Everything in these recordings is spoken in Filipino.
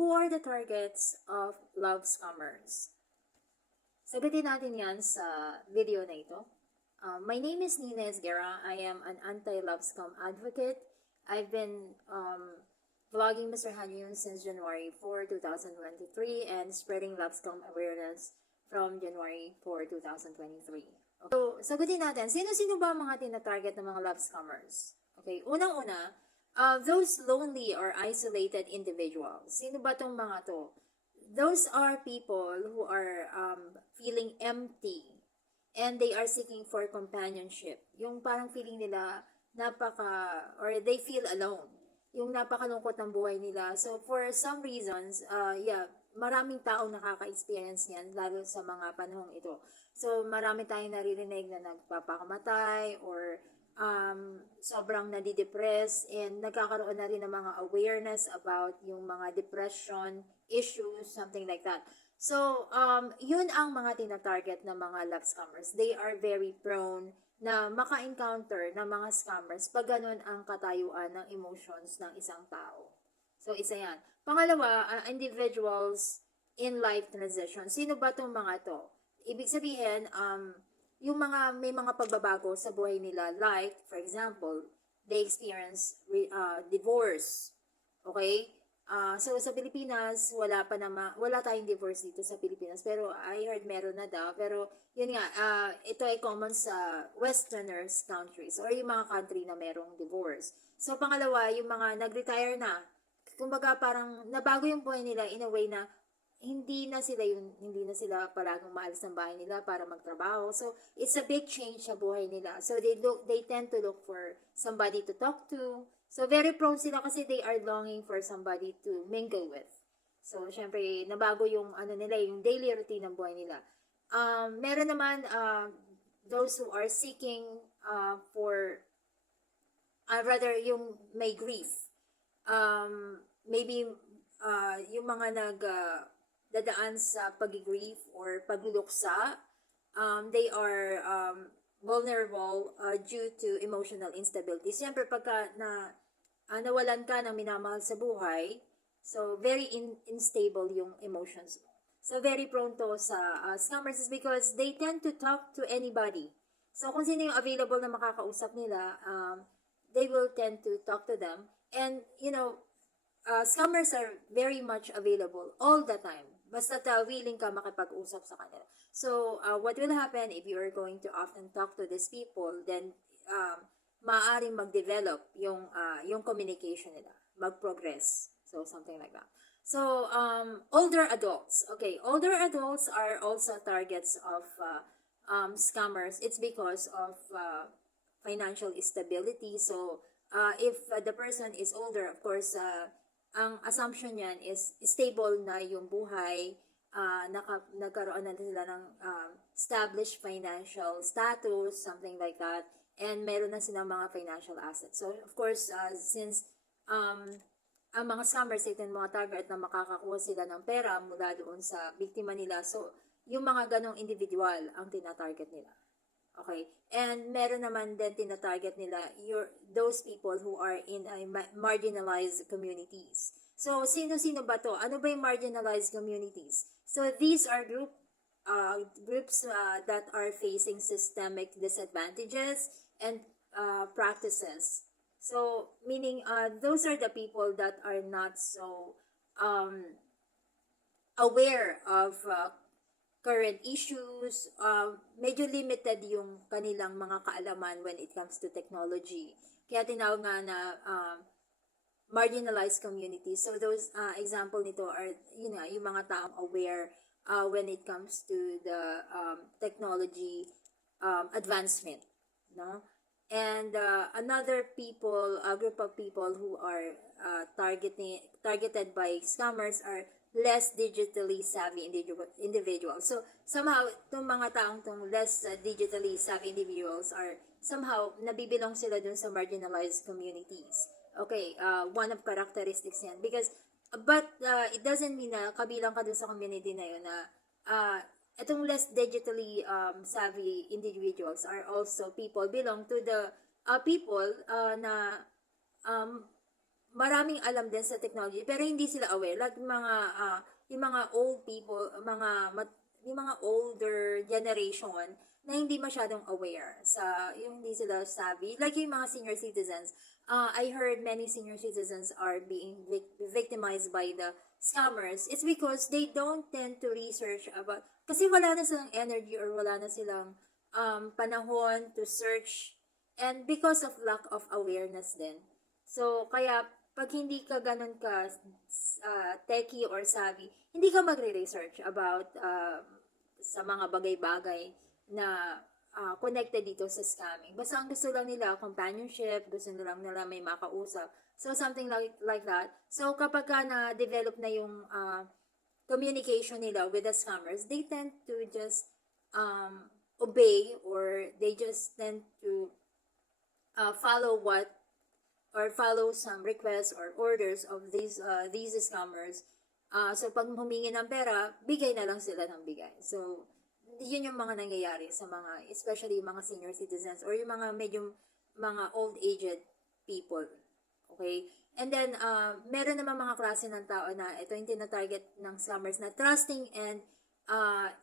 Who are the targets of love scammers? Sagutin natin yan sa video na ito. My name is Nina Esguerra. I am an anti-love scam advocate. I've been vlogging Mr. Hanyun since January 4, 2023 and spreading love scam awareness from January 4, 2023. So, sagutin natin, sino-sino ba ang mga tina-target ng mga love scammers? Okay, unang-una, those lonely or isolated individuals. Sino ba tong mga to? Those are people who are feeling empty and they are seeking for companionship. Yung parang feeling nila or they feel alone. Yung napakalungkot ng buhay nila. So for some reasons, maraming tao nakaka-experience yan, lalo sa mga panahong ito. So marami tayong naririnig na nagpapakamatay or sobrang nadidepress and nagkakaroon na rin ng mga awareness about yung mga depression issues, something like that. So, yun ang mga tina-target ng mga love scammers. They are very prone na maka-encounter ng mga scammers pag ganun ang katayuan ng emotions ng isang tao. So, isa yan. Pangalawa, individuals in life transition. Sino ba itong mga to? Ibig sabihin, yung may mga pagbabago sa buhay nila. Like, for example, they experience divorce. Okay? So sa Pilipinas, wala tayong divorce dito sa Pilipinas, pero I heard meron na daw. Pero yun nga, ito ay common sa westerners countries or yung mga country na merong divorce. So pangalawa, yung mga nag-retire na, kumbaga parang nabago yung buhay nila in a way na hindi na sila palaging maalis ng bahay nila para magtrabaho. So it's a big change sa buhay nila. So they tend to look for somebody to talk to. So, very prone sila kasi they are longing for somebody to mingle with. So, syempre, nabago yung yung daily routine ng buhay nila. Meron naman those who are seeking for rather yung may grief. Maybe yung mga dadaan sa pag-grief or pagluluksa, they are vulnerable due to emotional instability. Siyempre, pagka nawalan ka ng minamahal sa buhay, so very unstable yung emotions mo. So very prone to sa scammers is because they tend to talk to anybody. So kung sino yung available na makakausap nila, they will tend to talk to them. And scammers are very much available all the time. Basta willing ka makipag-usap sa kanila. So, what will happen if you are going to often talk to these people, then maaaring mag-develop yung communication nila, mag-progress. So, something like that. So, older adults. Okay, older adults are also targets of scammers. It's because of financial instability. So, if the person is older, of course, ang assumption niyan is stable na yung buhay, nagkaroon na sila ng established financial status, something like that, and meron na silang mga financial assets. So, of course, since ang mga scammers, ito yung mga target na makakakuha sila ng pera mula doon sa biktima nila. So, yung mga ganong individual ang tina-target nila. Okay? And meron naman din tina-target nila those people who are in marginalized communities. So, sino-sino ba to? Ano ba yung marginalized communities? So, these are groups that are facing systemic disadvantages and practices. So, meaning those are the people that are not so aware of current issues, medyo limited yung kanilang mga kaalaman when it comes to technology. Kaya tinawag nga na marginalized communities. So those example nito are yung mga taong aware when it comes to the technology advancement, no? And another group of people who are targeted by scammers are less digitally savvy individuals. So, somehow, itong mga taong less digitally savvy individuals are somehow nabibilong sila dun sa marginalized communities. Okay, one of characteristics yan. But it doesn't mean na kabilang ka dun sa community na yun na itong less digitally savvy individuals are also belong to the people na maraming alam din sa technology pero hindi sila aware. Like yung mga old people, yung mga older generation na hindi masyadong aware sa yung hindi sila savvy. Like yung mga senior citizens, I heard many senior citizens are being victimized by the scammers. It's because they don't tend to research about, kasi wala na silang energy or wala na silang panahon to search, and because of lack of awareness din. So, kaya pag hindi ka ganun ka techie or savvy, hindi ka magre-research about sa mga bagay-bagay na connected dito sa scamming. Basta ang gusto lang nila, companionship, gusto lang nila may makausap. So, something like that. So, kapag ka na-develop na yung communication nila with the scammers, they tend to just obey, or they just tend to follow some requests or orders of these scammers. So pag humingi ng pera, bigay na lang sila ng bigay. So yun yung mga nangyayari sa mga, especially yung mga senior citizens or yung mga medyo mga old aged people. Okay? And then meron naman mga klase ng tao na ito yung tina-target ng scammers na trusting and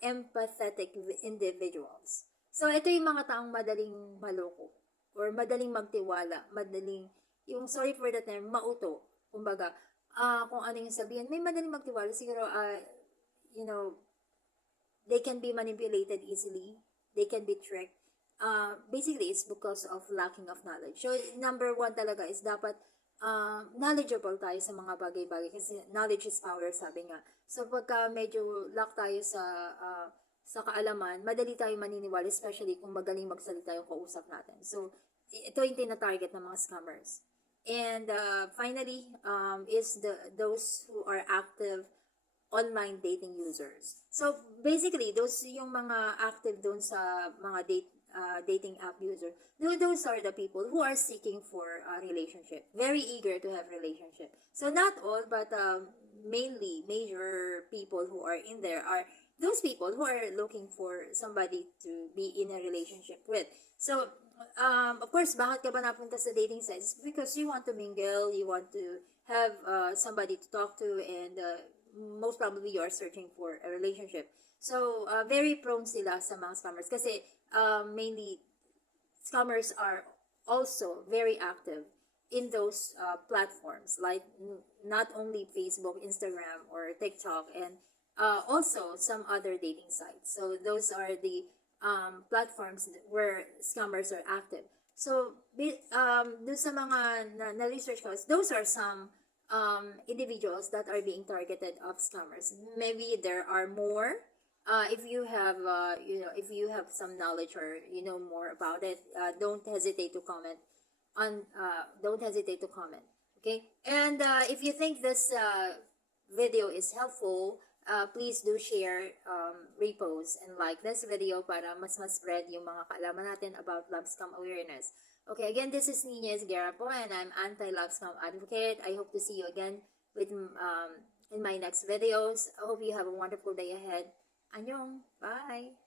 empathetic individuals. So ito yung mga taong madaling maloko or madaling magtiwala, madaling, yung sorry for the term, mauto. Kumbaga, kung ano yung sabihin, may madaling magtiwala. Siguro, you know, they can be manipulated easily. They can be tricked. Basically, it's because of lacking of knowledge. So, number one talaga is dapat knowledgeable tayo sa mga bagay-bagay. Kasi knowledge is power, sabi nga. So, pagka medyo lack tayo sa kaalaman, madali tayo maniniwala, especially kung magaling magsalita yung kausap natin. So, ito yung tina-target ng mga scammers. And finally, is those who are active online dating users. So, basically, those yung mga active doon sa mga dating app user. Those are the people who are seeking for a relationship. Very eager to have relationship. So, not all, but mainly, major people who are in there are those people who are looking for somebody to be in a relationship with. So, of course, bakit ka ba napunta sa dating sites? Because you want to mingle, you want to have somebody to talk to, and most probably you are searching for a relationship. So, very prone sila sa mga scammers kasi mainly scammers are also very active in those platforms, like not only Facebook, Instagram, or TikTok, and also some other dating sites. So those are the platforms where scammers are active. So dun sa mga na-research ko, those are some individuals that are being targeted of scammers. Maybe there are more. If you have if you have some knowledge or you know more about it, don't hesitate to comment don't hesitate to comment. Okay, and if you think this video is helpful, please do share, repost, and like this video para mas spread yung mga kaalaman natin about love scam awareness. Okay, again, this is Nina Esguerra po, and I'm anti-love scam advocate. I hope to see you again with in my next videos. I hope you have a wonderful day ahead. Annyeong! Bye!